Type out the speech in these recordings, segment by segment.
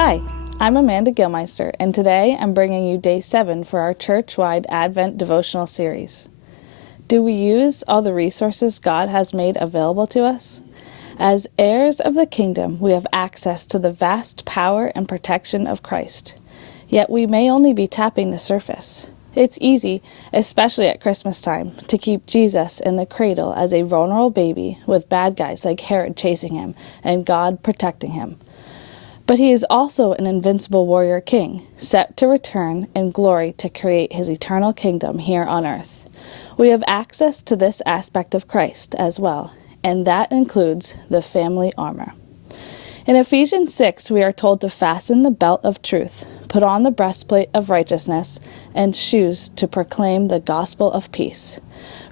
Hi, I'm Amanda Gilmeister, and today I'm bringing you day 7 for our church-wide Advent devotional series. Do we use all the resources God has made available to us? As heirs of the kingdom, we have access to the vast power and protection of Christ. Yet we may only be tapping the surface. It's easy, especially at Christmas time, to keep Jesus in the cradle as a vulnerable baby with bad guys like Herod chasing him and God protecting him. But he is also an invincible warrior king, set to return in glory to create his eternal kingdom here on earth. We have access to this aspect of Christ as well, and that includes the family armor. In Ephesians 6, we are told to fasten the belt of truth, put on the breastplate of righteousness, and shoes to proclaim the gospel of peace.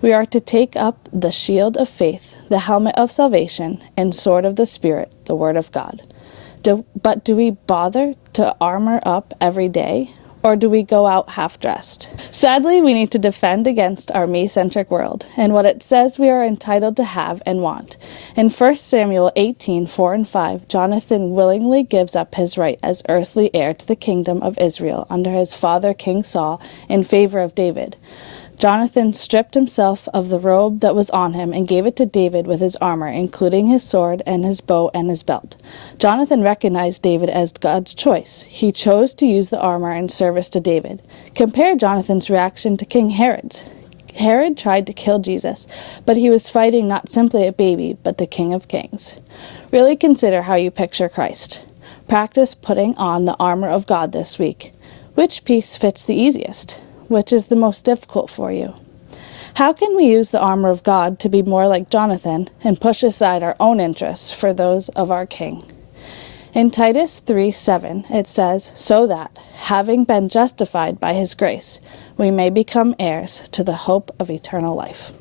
We are to take up the shield of faith, the helmet of salvation, and sword of the Spirit, the word of God. But do we bother to armor up every day, or do we go out half-dressed? Sadly, we need to defend against our me-centric world and what it says we are entitled to have and want. In 1 Samuel 18:4 and 5, Jonathan willingly gives up his right as earthly heir to the kingdom of Israel under his father King Saul in favor of David. Jonathan stripped himself of the robe that was on him and gave it to David with his armor, including his sword and his bow and his belt. Jonathan recognized David as God's choice. He chose to use the armor in service to David. Compare Jonathan's reaction to King Herod's. Herod tried to kill Jesus, but he was fighting not simply a baby, but the King of Kings. Really consider how you picture Christ. Practice putting on the armor of God this week. Which piece fits the easiest? Which is the most difficult for you? How can we use the armor of God to be more like Jonathan and push aside our own interests for those of our King? In Titus 3:7, it says, "So that, having been justified by his grace, we may become heirs to the hope of eternal life."